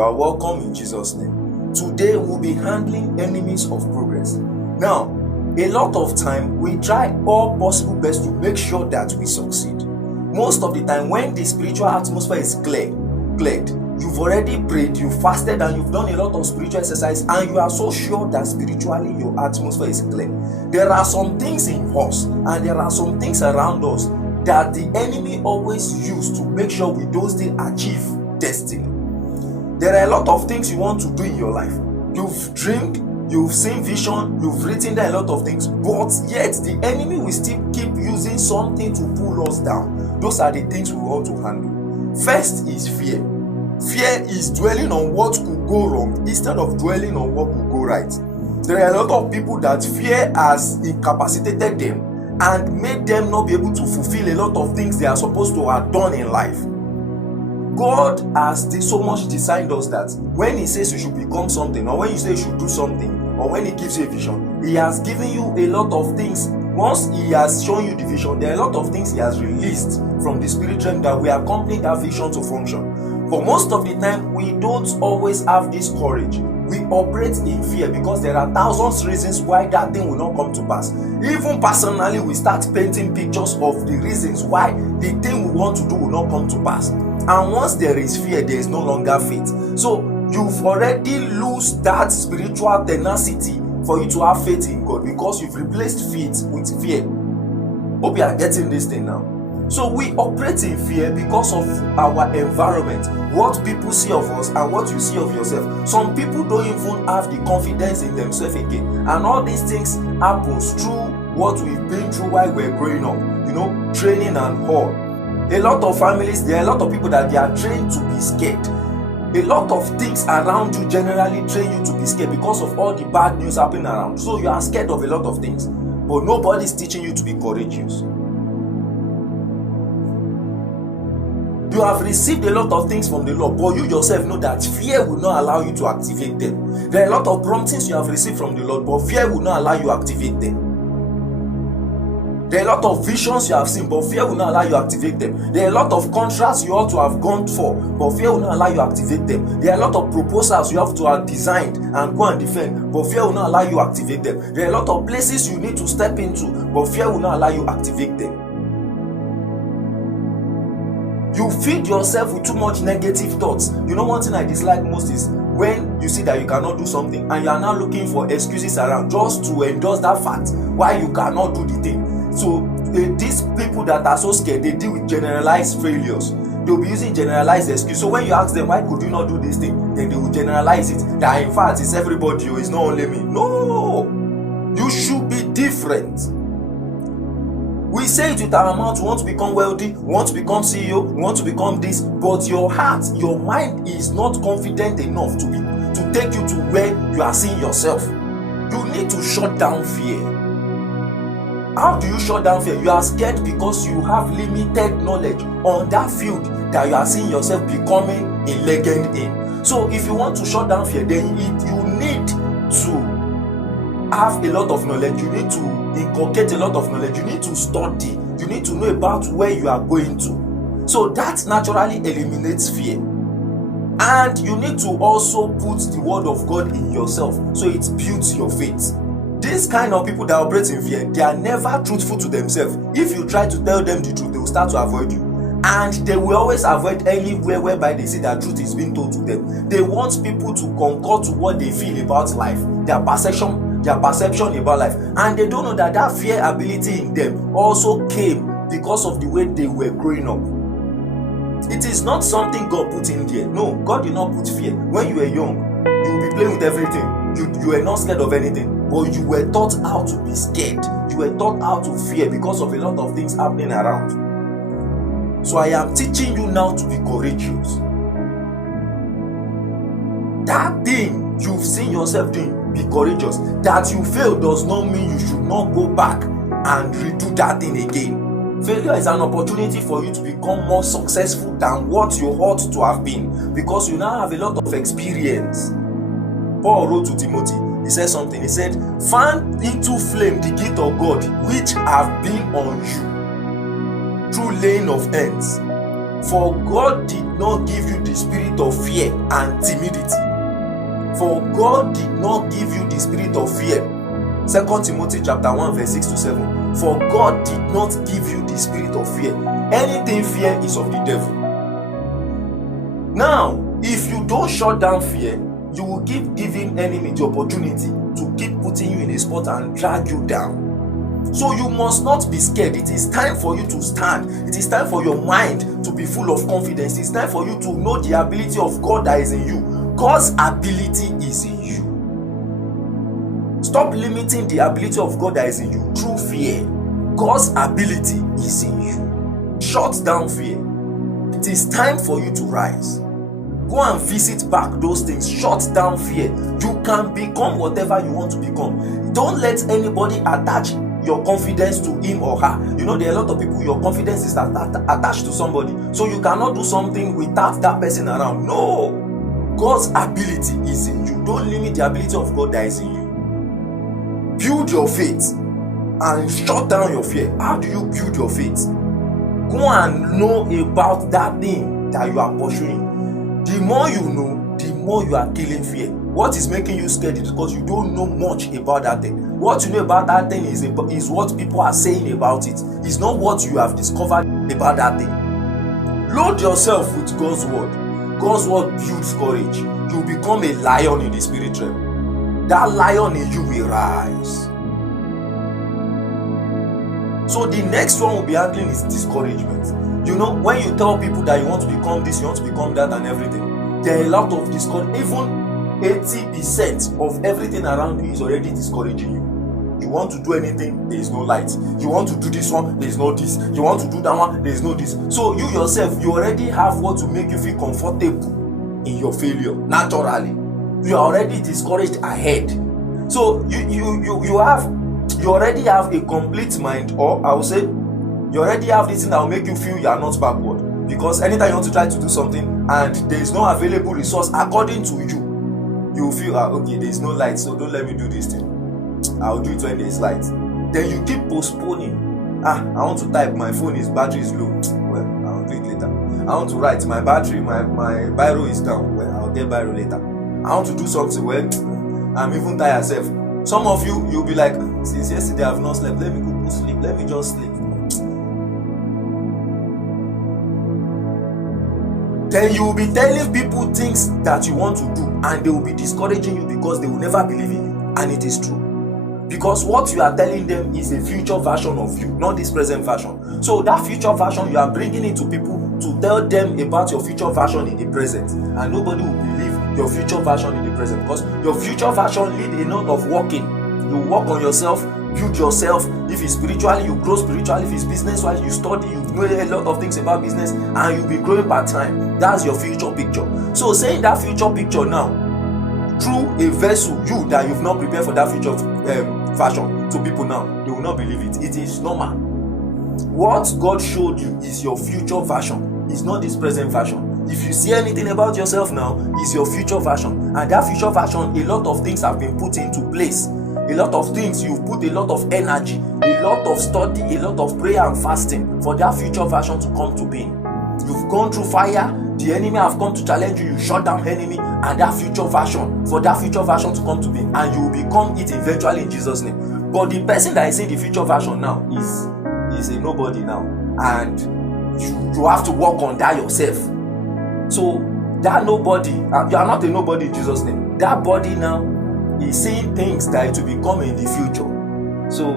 You are welcome in Jesus' name. Today we'll be handling enemies of progress. Now, a lot of time we try all possible best to make sure that we succeed. Most of the time when the spiritual atmosphere is cleared, you've already prayed, you've fasted, and you've done a lot of spiritual exercise, and you are so sure that spiritually your atmosphere is clear. There are some things in us and there are some things around us that the enemy always use to make sure we don't still achieve destiny. There are a lot of things you want to do in your life. You've dreamed, you've seen vision, you've written down a lot of things, but yet the enemy will still keep using something to pull us down. Those are the things we want to handle. First is fear. Fear is dwelling on what could go wrong instead of dwelling on what could go right. There are a lot of people that fear has incapacitated them and made them not be able to fulfill a lot of things they are supposed to have done in life. God has so much designed us that when He says you should become something, or when you say you should do something, or when He gives you a vision, He has given you a lot of things. Once He has shown you the vision, there are a lot of things He has released from the spirit realm that will accompany that vision to function. But most of the time, we don't always have this courage. We operate in fear because there are thousands reasons why that thing will not come to pass. Even personally, we start painting pictures of the reasons why the thing we want to do will not come to pass. And once there is fear, there is no longer faith. So you've already lost that spiritual tenacity for you to have faith in God because you've replaced faith with fear. Hope you are getting this thing now. So we operate in fear because of our environment, what people see of us and what you see of yourself. Some people don't even have the confidence in themselves again. And all these things happens through what we've been through while we're growing up, training and all. A lot of families, there are a lot of people that they are trained to be scared. A lot of things around you generally train you to be scared because of all the bad news happening around. So you are scared of a lot of things, but nobody's teaching you to be courageous. You have received a lot of things from the Lord, but you yourself know that fear will not allow you to activate them. There are a lot of promptings you have received from the Lord, but fear will not allow you to activate them. There are a lot of visions you have seen, but fear will not allow you to activate them. There are a lot of contracts you ought to have gone for, but fear will not allow you to activate them. There are a lot of proposals you have to have designed and go and defend, but fear will not allow you to activate them. There are a lot of places you need to step into, but fear will not allow you to activate them. You feed yourself with too much negative thoughts. One thing I dislike most is when you see that you cannot do something and you are now looking for excuses around just to endorse that fact why you cannot do the thing. So these people that are so scared, they deal with generalized failures. They'll be using generalized excuse. So when you ask them why could you not do this thing, then they will generalize it. That in fact it's everybody, it's not only me. No, you should be different. We say it with our mouth, we want to become wealthy, we want to become CEO, we want to become this, but your heart, your mind is not confident enough to take you to where you are seeing yourself. You need to shut down fear. How do you shut down fear? You are scared because you have limited knowledge on that field that you are seeing yourself becoming a legend in. So if you want to shut down fear, then you need to have a lot of knowledge. You need to inculcate a lot of knowledge. You need to study. You need to know about where you are going to. So that naturally eliminates fear. And you need to also put the word of God in yourself, so it builds your faith. These kind of people that operate in fear, they are never truthful to themselves. If you try to tell them the truth, they will start to avoid you. And they will always avoid anywhere whereby they see that truth is being told to them. They want people to concur to what they feel about life, their perception about life. And they don't know that that fear ability in them also came because of the way they were growing up. It is not something God put in there. No, God did not put fear. When you were young, you will be playing with everything. You were not scared of anything, but you were taught how to be scared. You were taught how to fear because of a lot of things happening around. So I am teaching you now to be courageous. That thing you've seen yourself doing, be courageous. That you fail does not mean you should not go back and redo that thing again. Failure is an opportunity for you to become more successful than what you ought to have been, because you now have a lot of experience. Paul wrote to Timothy, he said something, he said, "Fan into flame the gift of God which have been on you through laying of hands." For God did not give you the spirit of fear and timidity. For God did not give you the spirit of fear. 2 Timothy chapter 1 verse 6 to 7. For God did not give you the spirit of fear. Anything fear is of the devil. Now, if you don't shut down fear, you will keep giving enemy the opportunity to keep putting you in a spot and drag you down. So you must not be scared. It is time for you to stand. It is time for your mind to be full of confidence. It is time for you to know the ability of God that is in you. God's ability is in you. Stop limiting the ability of God that is in you through fear. God's ability is in you. Shut down fear. It is time for you to rise. Go and visit back those things. Shut down fear. You can become whatever you want to become. Don't let anybody attach your confidence to him or her. You know, there are a lot of people, your confidence is attached to somebody. So you cannot do something without that person around. No. God's ability is in you. Don't limit the ability of God that is in you. Build your faith and shut down your fear. How do you build your faith? Go and know about that thing that you are pursuing. The more you know, the more you are killing fear. What is making you scared is because you don't know much about that thing. What you know about that thing is what people are saying about it. It's not what you have discovered about that thing. Load yourself with God's word. God's word builds courage. You become a lion in the spirit realm. That lion in you will rise. So the next one we'll be handling is discouragement. You know, when you tell people that you want to become this, you want to become that and everything, there are a lot of discouragement. Even 80% of everything around you is already discouraging you. You want to do anything, there is no light. You want to do this one, there is no this. You want to do that one, there is no this. So you yourself, you already have what to make you feel comfortable in your failure naturally. You are already discouraged ahead. So you already have a complete mind, or I will say you already have this thing that will make you feel you are not backward. Because anytime you want to try to do something and there is no available resource according to you, you will feel okay, there is no light, so don't let me do this thing. I'll do it when there is light. Then you keep postponing. I want to type, my phone is battery is low. Well, I'll do it later. I want to write, my biro is down. Well, I'll get biro later. I want to do something. Well, I'm even tired self. Some of you'll be like, since yesterday I've not slept, let me go to sleep. Let me just sleep. Then you will be telling people things that you want to do, and they will be discouraging you because they will never believe in you. And it is true. Because what you are telling them is a future version of you, not this present version. So that future version, you are bringing it to people to tell them about your future version in the present. And nobody will believe your future version in the present, because your future version need a lot of working. You work on yourself, build yourself. If it's spiritually, you grow spiritually. If it's business-wise, you study, you know a lot of things about business, and you'll be growing part time. That's your future picture. So saying that future picture now through a vessel, you that you've not prepared for that future fashion to people now, they will not believe it. It is normal. What God showed you is your future version. It's not this present version. If you see anything about yourself now, it's your future version. And that future version, a lot of things have been put into place. A lot of things, you've put a lot of energy, a lot of study, a lot of prayer and fasting for that future version to come to being. You've gone through fire. The enemy have come to challenge you. You shut down enemy, and that future version, for that future version to come to be, and you will become it eventually in Jesus' name. But the person that is in the future version now is a nobody now, and you have to work on that yourself. So that nobody, you are not a nobody in Jesus' name. That body now is seeing things that it will become in the future. So,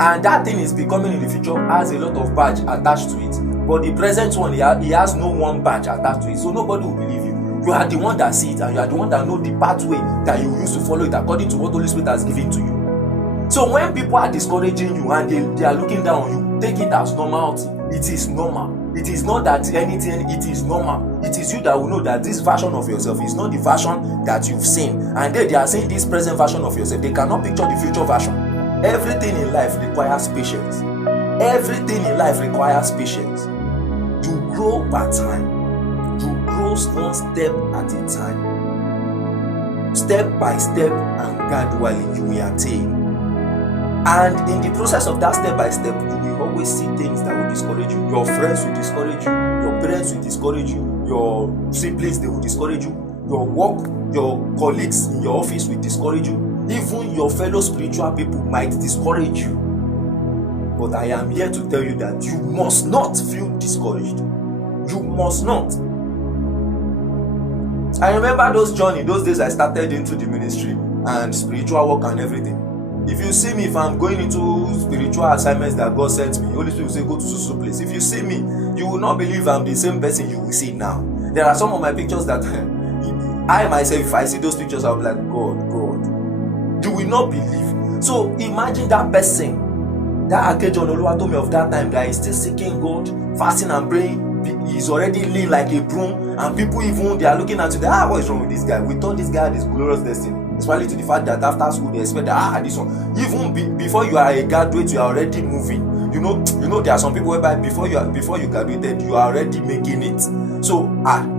and that thing is becoming in the future has a lot of badge attached to it. But the present one, he has no one badge attached to it. So nobody will believe you. You are the one that see it, and you are the one that know the pathway that you use to follow it according to what Holy Spirit has given to you. So when people are discouraging you and they are looking down on you, take it as normality. It is normal. It is not that anything, it is normal. It is you that will know that this version of yourself is not the version that you've seen. And they are saying this present version of yourself. They cannot picture the future version. Everything in life requires patience. Everything in life requires patience. You grow by time. You grow one step at a time. Step by step and gradually you will attain. And in the process of that step by step, you will always see things that will discourage you. Your friends will discourage you. Your parents will discourage you. Your siblings, they will discourage you. Your work, your colleagues in your office will discourage you. Even your fellow spiritual people might discourage you. But I am here to tell you that you must not feel discouraged. You must not. I remember those days I started into the ministry and spiritual work and everything. If you see me, if I'm going into spiritual assignments that God sent me, Holy Spirit will say, go to so place. If you see me, you will not believe I'm the same person you will see now. There are some of my pictures that I myself, if I see those pictures, I'll be like, God, you will not believe. So imagine that person, that Akejon Oluwatomi of that time that is still seeking God, fasting and praying. He's already lean like a broom, and people even, they are looking at you, what is wrong with this guy? We thought this guy had this glorious destiny. Especially to the fact that after school they expect that this one, even before you are a graduate, you are already moving. You know there are some people whereby before you graduated, you are already making it. So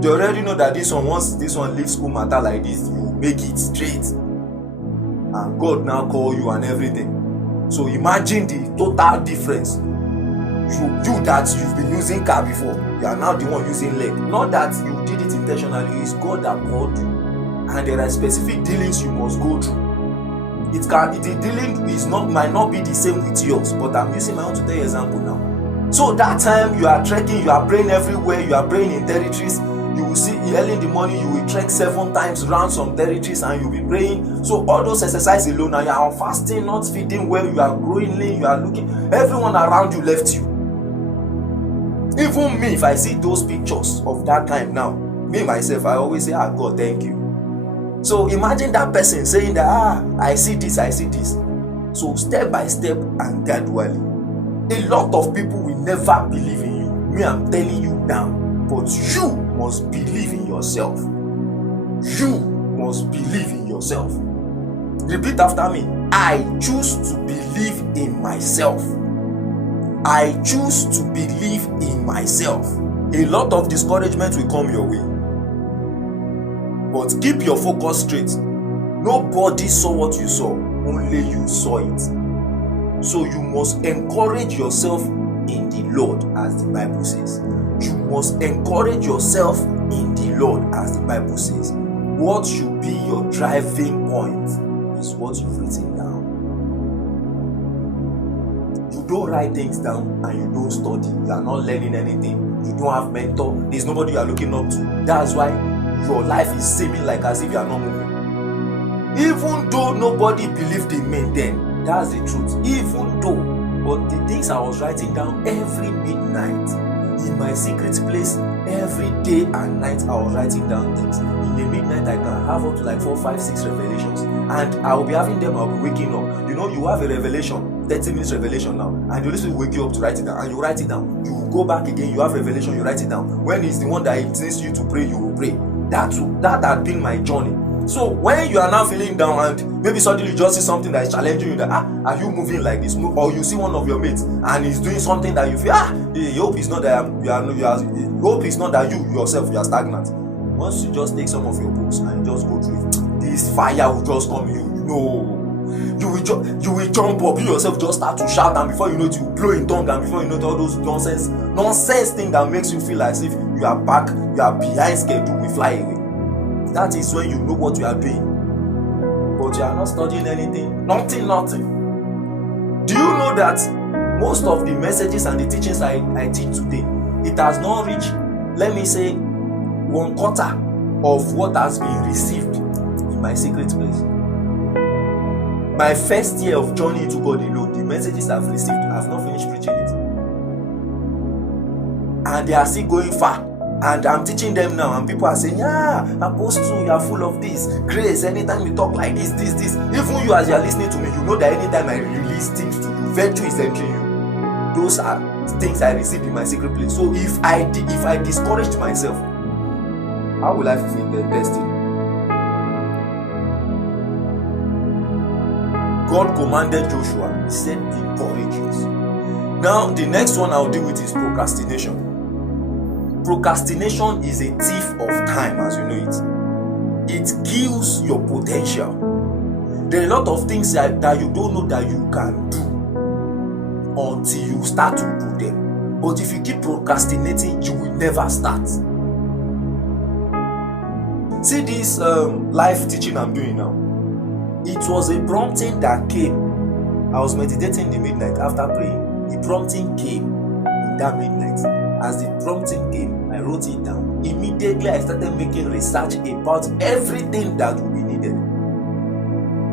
they already know that once this one leaves school matter like this, you make it straight, and God now call you and everything. So imagine the total difference. You that you've been using car before, you are now the one using leg. Not that you did it intentionally, it's God that called you. And there are specific dealings you must go through. The dealing might not be the same with yours, but I'm using my own to tell you example now. So that time you are trekking, you are praying everywhere, you are praying in territories. You will see early in the morning, you will trek 7 times around some territories and you'll be praying. So all those exercises alone, now you are fasting, not feeding well, you are growing lean, you are looking, everyone around you left you. Even me, if I see those pictures of that time now, me myself, I always say, God, thank you. So imagine that person saying that, I see this. So step by step and gradually. A lot of people will never believe in you. Me, I'm telling you now. But you must believe in yourself. You must believe in yourself. Repeat after me. I choose to believe in myself. I choose to believe in myself. A lot of discouragement will come your way. But keep your focus straight. Nobody saw what you saw, only you saw it. So you must encourage yourself in the Lord, as the Bible says. You must encourage yourself in the Lord, as the Bible says. What should be your driving point is what you've written down. You don't write things down and you don't study. You are not learning anything. You don't have mentor. There's nobody you are looking up to. That's why your life is seeming like as if you are not moving. Even though nobody believed in me then, that's the truth. Even though, but the things I was writing down every midnight in my secret place, every day and night I was writing down things. In the midnight I can have up to like 4, 5, 6 revelations, and I will be having them. I'll be waking up. You have a revelation, 30 minutes revelation now, and the Holy Spirit will wake you up to write it down, and you write it down. You will go back again. You have revelation, you write it down. When it's the one that intends you to pray, you will pray. That had been my journey. So when you are now feeling down and maybe suddenly you just see something that is challenging you, that are you moving like this? Or you see one of your mates and he's doing something that you feel hope is not that hope is not that you yourself you are stagnant. Once you just take some of your books and just go through it, this fire will just come in. You will jump up, you yourself just start to shout, and before you know it, you will blow in tongue, and before you know it, all those nonsense thing that makes you feel as if you are behind schedule will fly away. That is when you know what you are doing. But you are not studying anything. Nothing. Do you know that most of the messages and the teachings I teach today, it has not reached, let me say, 1/4 of what has been received in my secret place. My first year of journey into God alone, the messages I've received, I've not finished preaching it. And they are still going far. And I'm teaching them now, and people are saying, Apostle, you are full of this grace. Anytime you talk like this. Even you, as you are listening to me, you know that anytime I release things to you, virtue is entering you. Those are things I received in my secret place. So if I discouraged myself, how will I fulfill the destiny? God commanded Joshua, he said, be courageous. Now, the next one I'll deal with is procrastination. Procrastination is a thief of time, as you know it. It kills your potential. There are a lot of things that you don't know that you can do. until you start to do them. But if you keep procrastinating, you will never start. See this life teaching I'm doing now. It was a prompting that came. I was meditating in the midnight after praying. The prompting came in that midnight. As the prompting came, I wrote it down. Immediately I started making research about everything that will be needed.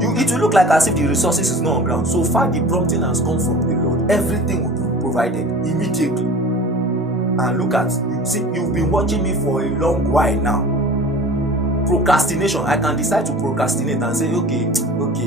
It will look like as if the resources is not on ground. So far the prompting has come from the Lord. Everything will be provided immediately. And look at, you see, you've been watching me for a long while now. Procrastination, I can decide to procrastinate and say, okay,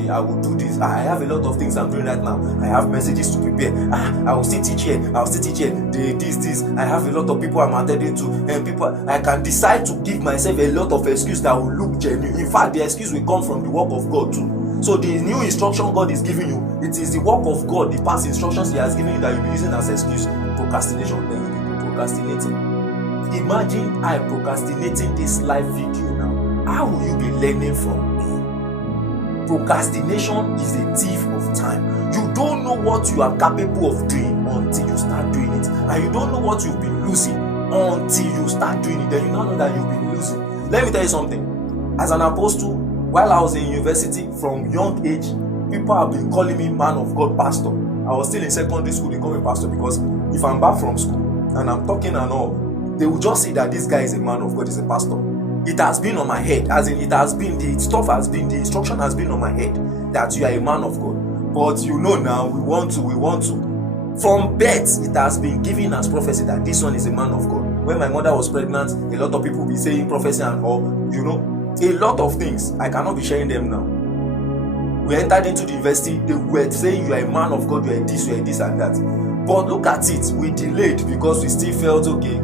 I will do this. I have a lot of things I'm doing right now. I have messages to prepare. I will still teach here. This. I have a lot of people I'm attending to. And people, I can decide to give myself a lot of excuses that will look genuine. In fact, the excuse will come from the work of God too. So the new instruction God is giving you, it is the work of God, the past instructions He has given you that you'll be using as excuse. Procrastination, then you'll be procrastinating. Imagine I procrastinating this live video now. How will you be learning from me? Procrastination is a thief of time. You don't know what you are capable of doing until you start doing it. And you don't know what you've been losing until you start doing it. Then you now know that you've been losing. Let me tell you something. As an apostle, while I was in university, from young age, people have been calling me man of God pastor. I was still in secondary school, they call me pastor because if I'm back from school and I'm talking and all, they will just see that this guy is a man of God, is a pastor. It has been on my head, as in it has been, the instruction has been on my head that you are a man of God. But you know now, we want to. From birth, it has been given as prophecy that this one is a man of God. When my mother was pregnant, a lot of people be saying prophecy and all, a lot of things. I cannot be sharing them now. We entered into the university, they were saying you are a man of God, you are this and that. But look at it, we delayed because we still felt okay.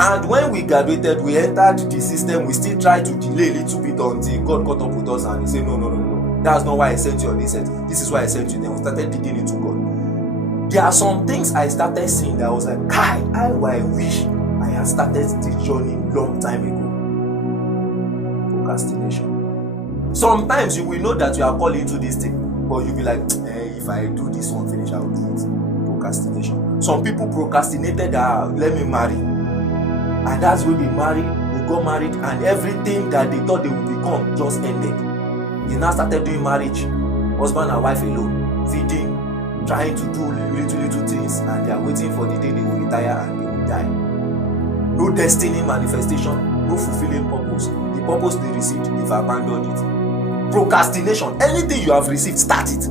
And when we graduated, we entered the system, we still tried to delay a little bit until God caught up with us and He said, no. That's not why I sent you on this set. This is why I sent you. Then we started digging into God. There are some things I started seeing that I was like, I wish I had started this journey long time ago. Procrastination. Sometimes you will know that you are called into this thing, but you'll be like, if I do this one finish, I will do it. Procrastination. Some people procrastinated that let me marry. And that's when they married, they got married, and everything that they thought they would become just ended. They now started doing marriage, husband and wife alone, feeding, trying to do little things, and they are waiting for the day they will retire and they will die. No destiny manifestation, no fulfilling purpose. The purpose they received, they've abandoned it. Procrastination, anything you have received, start it.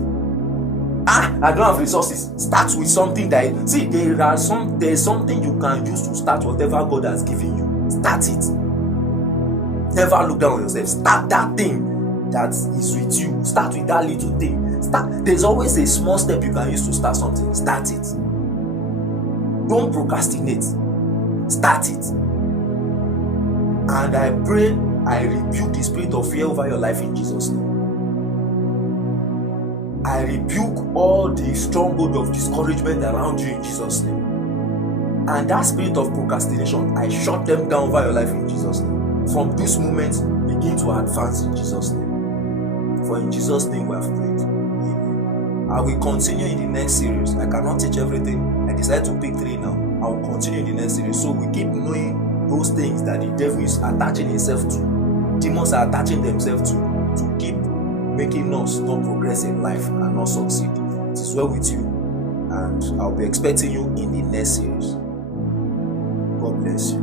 I don't have resources. Start with something that, see, there's something you can use to start whatever God has given you. Start it. Never look down on yourself. Start that thing that is with you. Start with that little thing. There's always a small step you can use to start something. Start it. Don't procrastinate. Start it. And I pray, I rebuke the spirit of fear over your life in Jesus' name. I rebuke all the stronghold of discouragement around you in Jesus' name. And that spirit of procrastination, I shut them down over your life in Jesus' name. From this moment, begin to advance in Jesus' name. For in Jesus' name we have prayed. Amen. I will continue in the next series. I cannot teach everything. I decided to pick 3 now. I will continue in the next series. So we keep knowing those things that the devil is attaching himself to. Demons are attaching themselves to keep making us not progress in life and not succeed. It is well with you, and I'll be expecting you in the next series. God bless you.